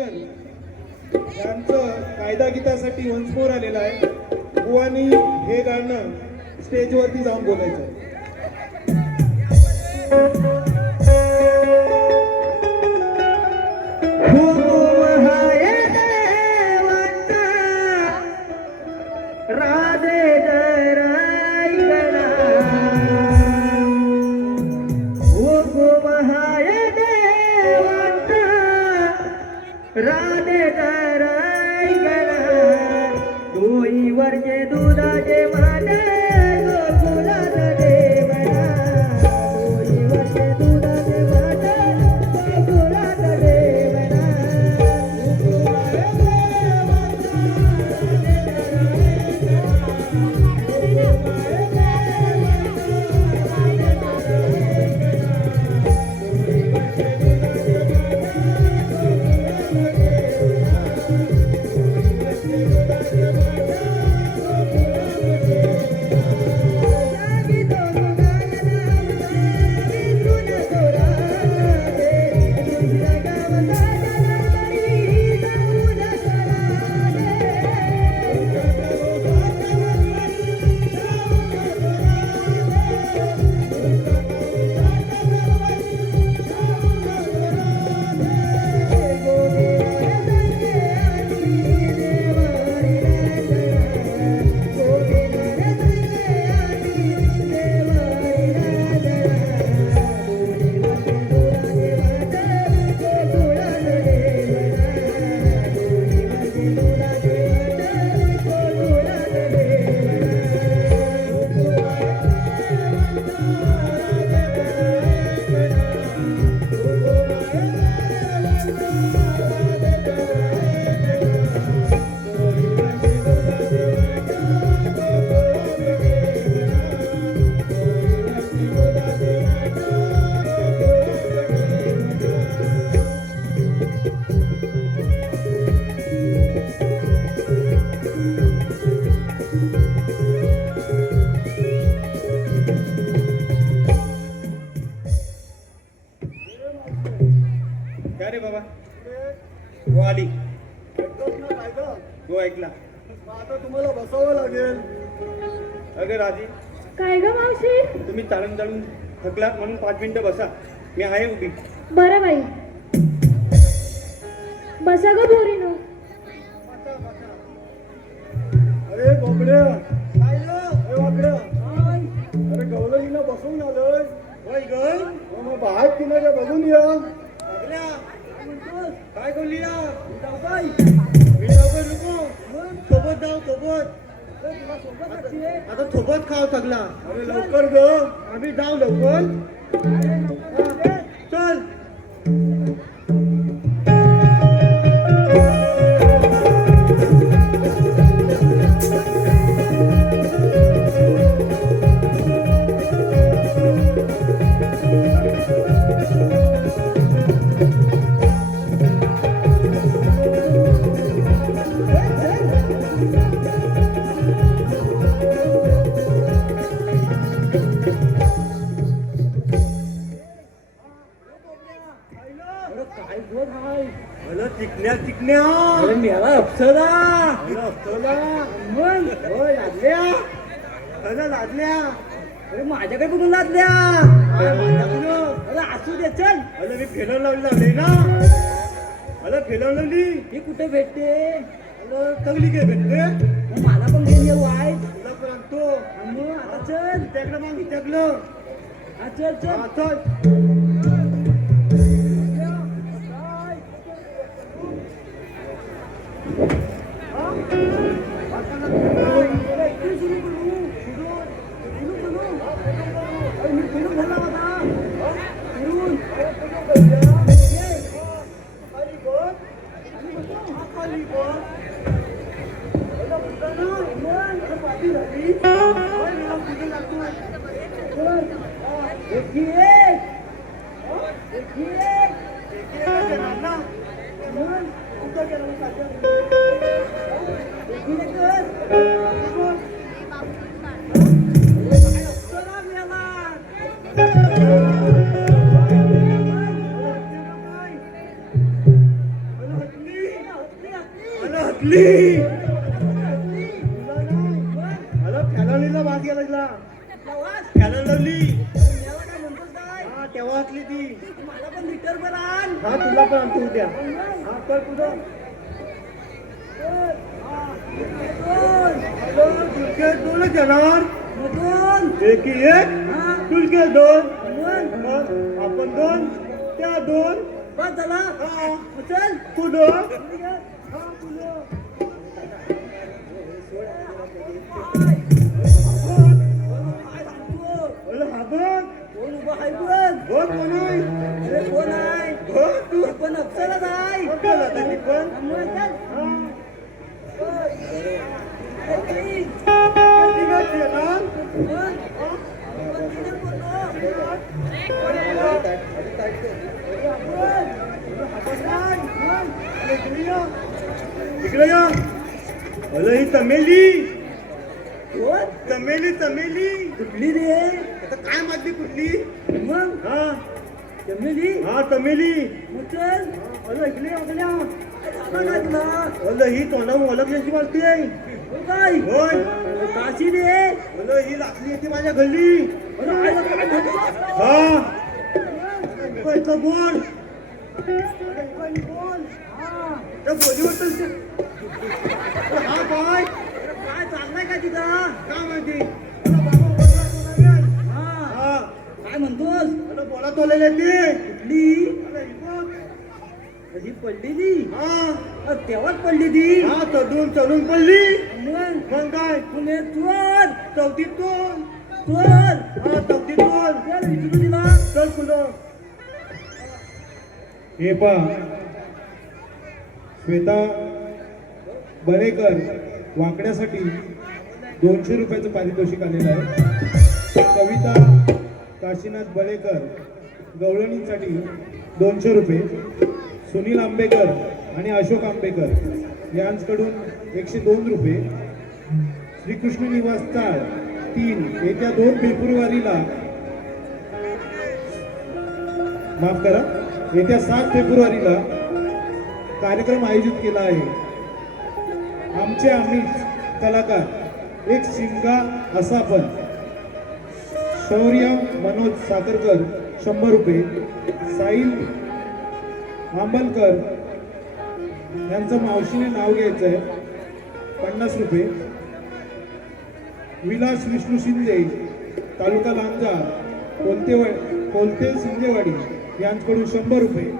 शिवशंकर यांचं कायदा गीतासाठी वन्स मोर आलेलं आहे. बुवानी हे गाणं स्टेजवरती जाऊन बोलायचं आहे. राधे जराई गणा ओ गोमहाय देवता राधे जराई गणा डोई वरचे दुधाचे माने गोकुळात देवना डोई वरचे दुधाचे माने गोकुळात देवना काय रे बाबा हो आली हो ऐकला आता तुम्हाला बसावं लागेल. अगं राजी काय ग मावशी? तुम्ही चालून चालून थकलात म्हणून 5 मिनिटं बसा, मी आहे उभी. बरं बाई, बसा ग बोरीनो. अरे बाबड्या अरे बाबड्या अरे गवळणीला बसून आलोय. होय ग मग बाहेर किनाऱ्या बघून या. लागल्या काय बोलली ना मी लवकर नको सोबत जाऊ सोबत. आता सोबत खाव सगळा. अरे लवकर ग. आम्ही जाऊ लवकर. चल चिकन्या चिकन्या अरे मेला अप्सरा अप्सरा मग होय लादल्या अरे लादल्या अरे माझ्याकडे कुठून लादल्या? अरे माझ्याकडं. अरे असू दे चल. अरे मी फेलर लावली ना. अरे फेलर लावली ही कुठे भेटते? अरे चांगली काय भेटते. मग मला पण घेऊन येऊ आहे. तुला पण आणतो. मग आता चल. त्याकडं मग त्याकडं हा चल चल. चल सुटली अरे फॅलवलीला वाद गेला तिला फॅलन लावली हा तेव्हा असली ती मला पण लिटर बर आण. हा तुला पण आणतो उद्या हा कर तुझं दोन जनावर मधून एकी एक तुलके दोन मग आपण दोन त्या दोन बस झाला. हा चल पुढं अरे हा बघ कोण उभं आहे बघ. बघ कोण आहे अरे कोण आहे बघ तू पण अक्षरच आहे. बघ आता ती पण त्यामुळे चल. हा अरे, ठीक आहे चेतन. कोण? कोण तिथे बोलतो? इकडे या अरे ही चमेली कोण? चमेली चमेली कुठली रे? आता काय माहिती कुठली मग हा जमिली हा चमेली मग चल. अरे इकडे आपल्या झाला काय तुला? अरे ही तोंडावर ओळखल्याची वाटते हो काय? होय काशी रे? अरे ही लागली येते माझ्या घरी अरे आईला काय म्हणतो? हा पैसा बोल बोल. हा. त्या बोलीवर तर हा काय काय चाललंय का तिथं? काय माहिती अरे बाबा बोलला कोणाला? हा. हा काय म्हणतोस? अरे बोला तोलेले ते कुठली? अरे ही बघ. कधी पडलेली? हा अरे तेव्हाच पडली ती. हा चढून पडली मग मग काय पुणे चोर चौथीतून चोर. हा चौथीतून चल विचारू तिला. चल पुढं हे पहा श्वेता बळेकर वाकड्यासाठी 200 रुपयाचं पारितोषिक आलेलं आहे. कविता काशीनाथ बळेकर गवळणींसाठी 200 रुपये. सुनील आंबेकर आणि अशोक आंबेकर यांकडून 102 रुपये. श्रीकृष्ण निवास चाळ 3 येत्या 2 फेब्रुवारीला माफ करा येत्या 7 फेब्रुवारीला कार्यक्रम आयोजित केला आहे. आम्हीच कलाकार एक शिमगा असा पण. शौर्य मनोज साखरकर 100 रुपये. साहिल आंबलकर यांचं मावशीने नाव घ्यायचं आहे 50 रुपये. विलास विष्णू शिंदे तालुका लांजा कोलते शिंदेवाडी यांच्याकडून 100 रुपये.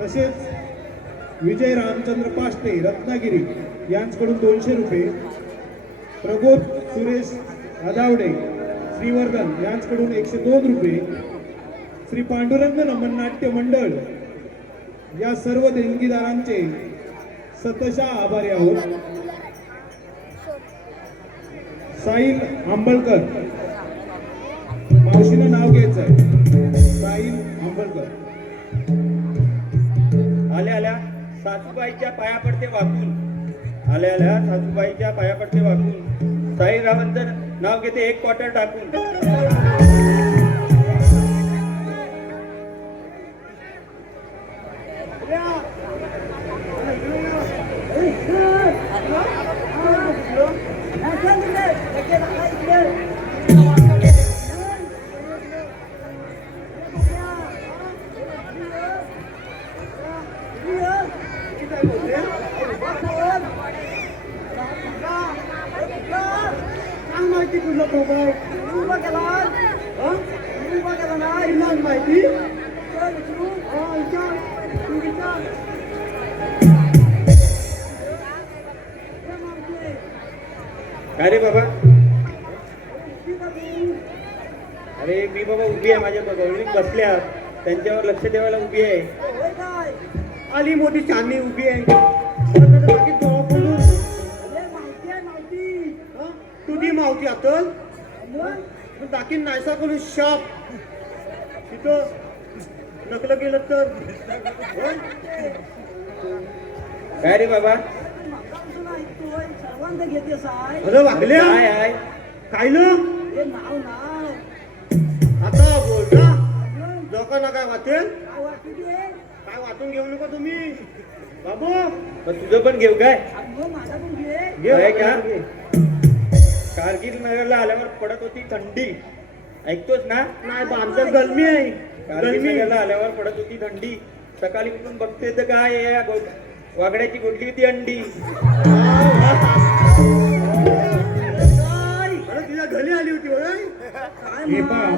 तसेच विजय रामचंद्र पाष्टे रत्नागिरी यांच्याकडून 200 रुपये. प्रबोध सुरेश आदावडे श्रीवर्धन यांच्याकडून 102 रुपये. श्री पांडुरंग नमन नाट्य मंडळ या सर्व देणगीदारांचे सतशः आभारी आहोत. साहिल आंबळकर मावशीनं नाव घ्यायचं आहे साहिल आंबळकर. आल्या सासूबाईच्या पाया पडते वाकून. आल्या सासूबाईच्या पाया पडते वाकून. साईरावांचं नाव घेते 1 क्वार्टर टाकून. हा, चल तिकडे. लगेच आला इकडे. काय माहिती कुठला मोबाईल उभा केला. हा उभा केला नाही. तुला माहिती चल विचारू. हा विचार तू विचार. हे मावशी. काय रे बाबा? ती बघू. अरे मी बाबा उभी आहे माझ्या गवळणीत बसल्या. त्यांच्यावर लक्ष ठेवायला उभी आहे. होय काय? आली मोठी चांदणी उभी आहे आता तर बाकी डोळा पडून अरे माहिती आहे माहिती. हा? तुझी मावती अतल मग दाखीन नायसा करून शाप तिथं नकलं केलं तर होय? काय रे बाबा? सर्वांना घेते साय. अरे वागल्या काय आहे? काय न हे नाव नाव. आता बोल ना लोकांना काय वाटेल काय वाटते ते? काय वाटून घेऊ नका तुम्ही बाबू पण तुझं पण घेऊ काय अगं माझा पण घे घे आहे का? घे. कारगिल नगरला आल्यावर पडत होती थंडी ऐकतोस ना नाही बा, आमच्यात गरमी आहे कारगिल गरमी नगरला आल्यावर पडत होती थंडी सकाळी उठून बघते तर काय आहे, या वागड्याची गोडली होती अंडी अरे तिला घरी आली होती बघा हे पहा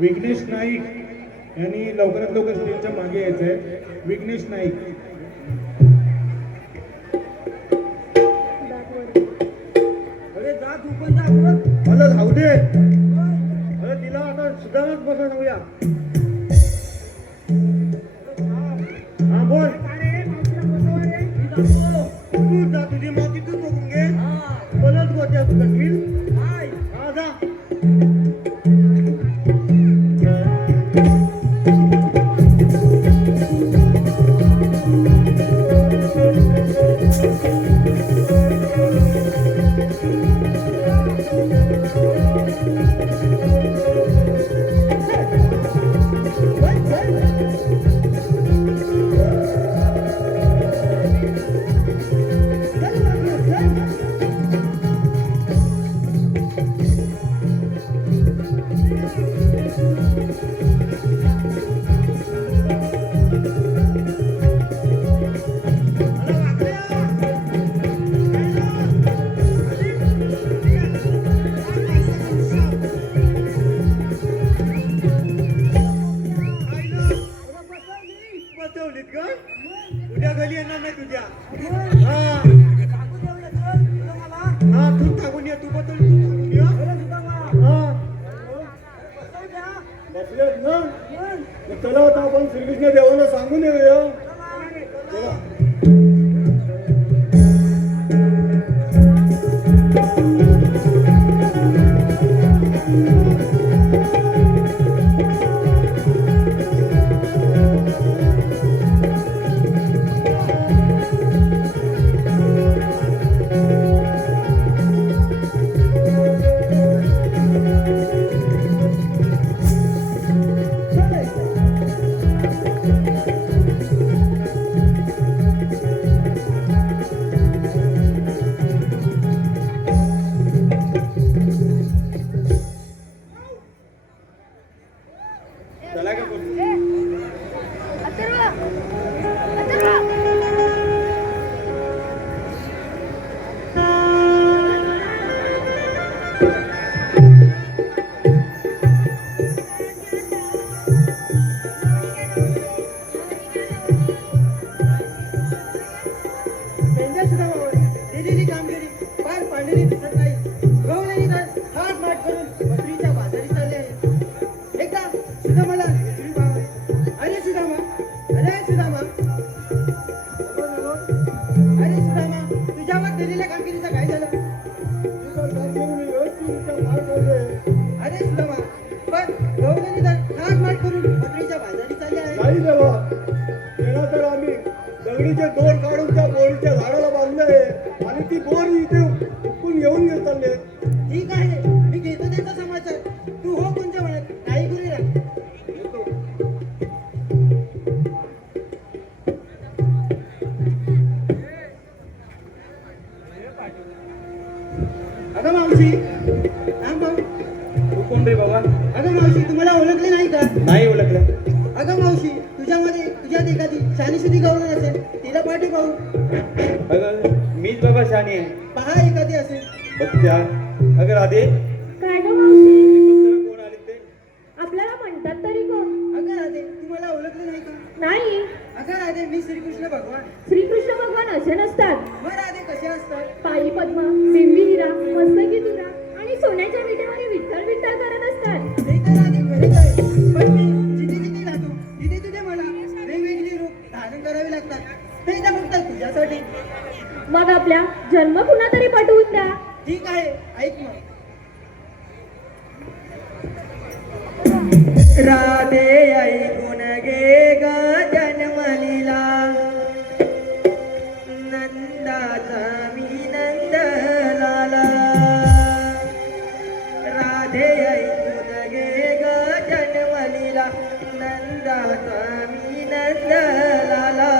विघ्नेश नाईक यांनी लवकरात लवकर स्टेजच्या मागे यायचंय. विघ्नेश नाईक अरे जा तू पण जा बघ. मला जाऊ दे अरे तिला आता सुधारत बसा जाऊया हा बोल तू जा तुझी माती तू बघून घे बोलत गोट्या तू कठीण हा जा बसवलीत का उद्या घरी येणार नाही तुझ्या हा हा तू टाकून ये तू बसवली तू टाकून ये हा बसलेत ना मग चला आता आपण श्रीकृष्ण देवाला सांगून येऊया चला चला का बोल त्यांच्या सुद्धा दिलेली कामगिरी फार पांढरी दिसत नाही गवळणी तर थाट माट करून बकरीच्या बाजारी चालले आहे एकदा सुदामाला विचारू पाहावं. अरे सुदामा अरे सुदामा तुझ्यावर दिलेल्या कामगिरीचं काय झालं अरे सुदामा पण गवळणी तर थाट माट करून बकरीच्या बाजारी चालले आहे नाही देवा तेव्हा तर आम्ही दगडीचे दोर काढून त्या बोरीच्या झाडाला बांधले आणि ती बोर इथे उकून घेऊन घेत चालले ठीक आहे मी घेतो त्याचा समाचार तू हो कोणत्या म्हणत काही गुरे राख अगं मावशी थांब भाऊ तू कोण रे बाबा अगं मावशी तुम्हाला ओळखले नाही का नाही ओळखलं अगं मावशी तुझ्यात एखादी शानीशुद्धी गवळण असेल तिला पाठी पाहू अगं मीच बाबा शानी आहे पहा एखादी असेल बघ त्या अगं राधे काय ग मावशी कोण आले ते आपल्याला म्हणतात तरी कोण अगं राधे तुम्हाला ओळखले नाही का नाही अगं राधे मी श्रीकृष्ण भगवान श्रीकृष्ण भगवान असे नसतात. मग राधे कसे असतात पायी पद्मा बिंबी हिरा मस्तकी तुरा आणि सोन्याच्या विटेवर विठ्ठल विठ्ठल करत असतात. ते तर राधे खरेच आहे पण मी जिथे राहतो तिथे मला वेगवेगळी रूप धारण करावी लागतात ते तर फक्त तुझ्यासाठी मग आपल्या जन्म कुणा तरी पटवून द्या. ठीक आहे ऐक मग राधे ऐकून घे ग जन्मलीला नंदाचा मी नंद लाला राधे ऐकून घे ग जन्मलीला नंदाचा मी नंद लाला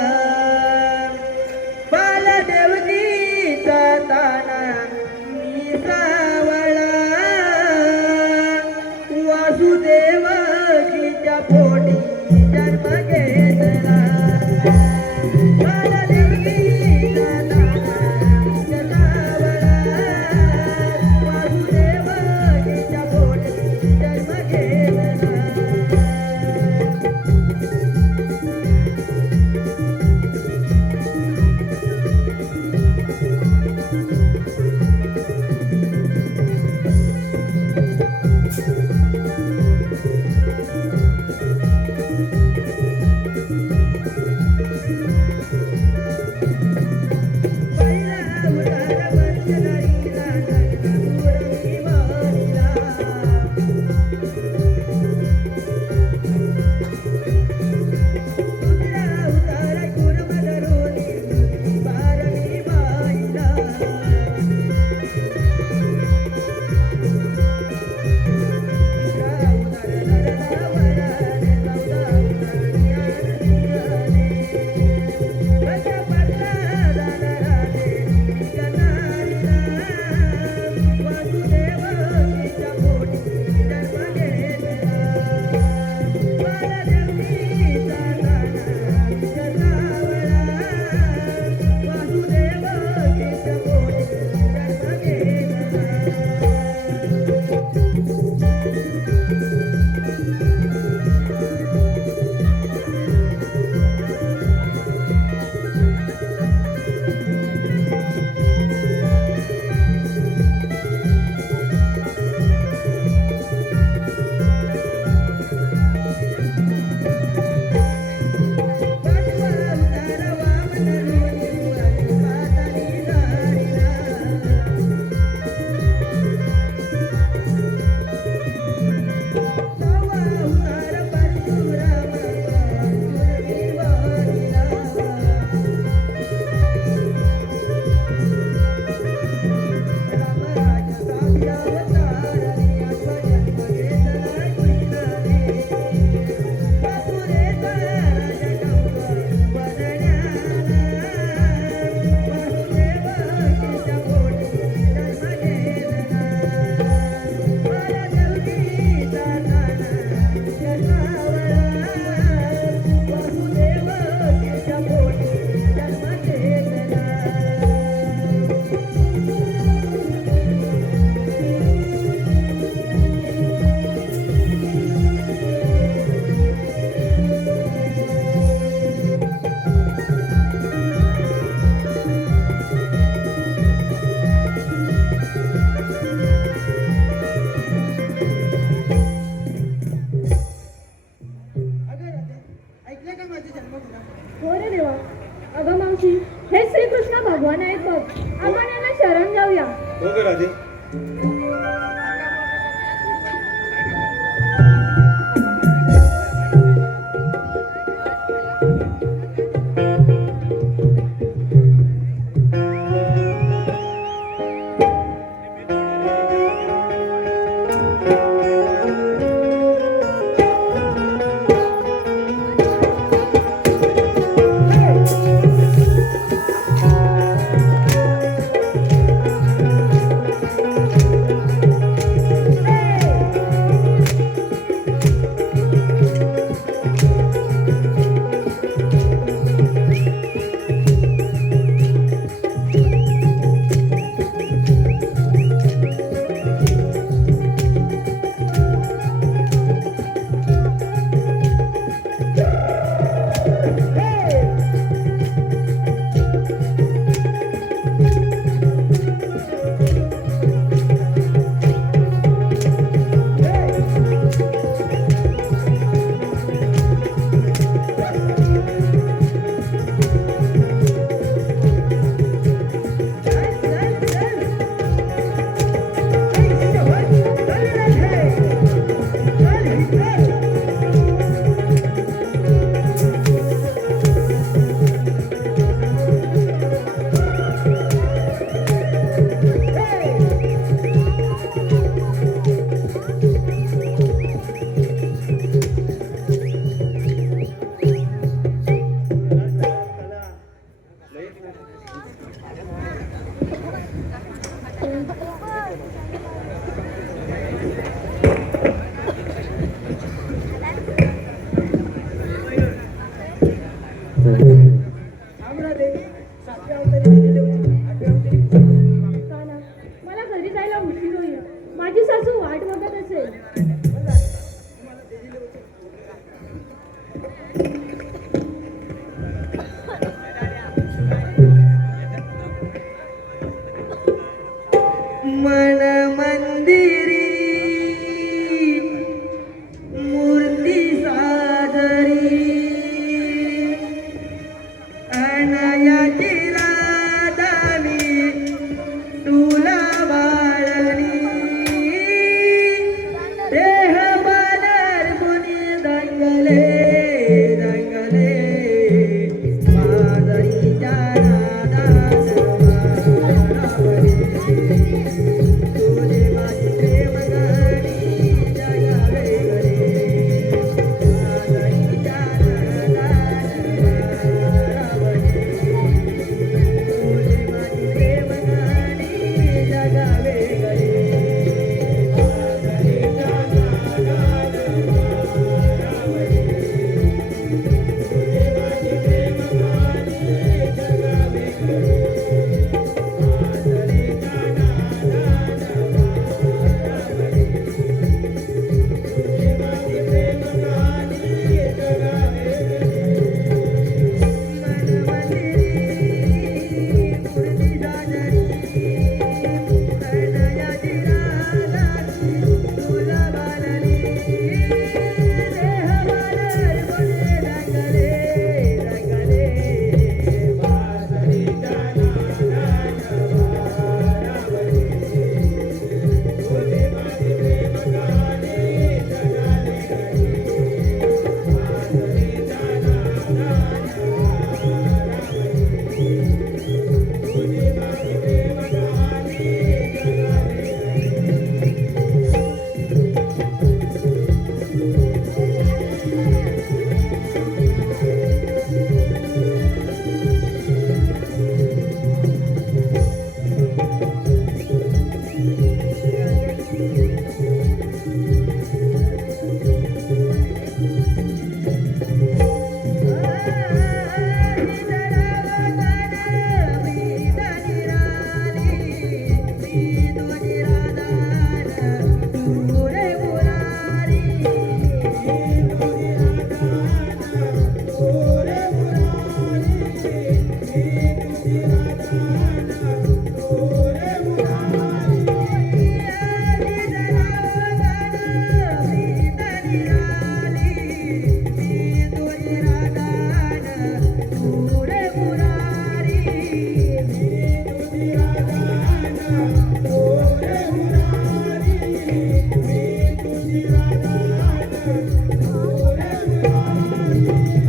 हो रे देवा. अगं मावशी, हे श्रीकृष्ण भगवान आहेत बघ. आपण यांना शरण जाऊया. हो ग राधे. सोन्याची राधा मी तुला वाळली देह बाजार मुनी दंगले दंगले माधुरीच्या नादात वारावली तुझे माझी प्रेम गाणी जगा वेगळे माधुरीच्या नादात वारावली तुझे माझी प्रेम गाणी जगा वेगळे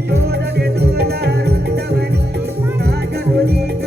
शोध घेतो वृंदावनी,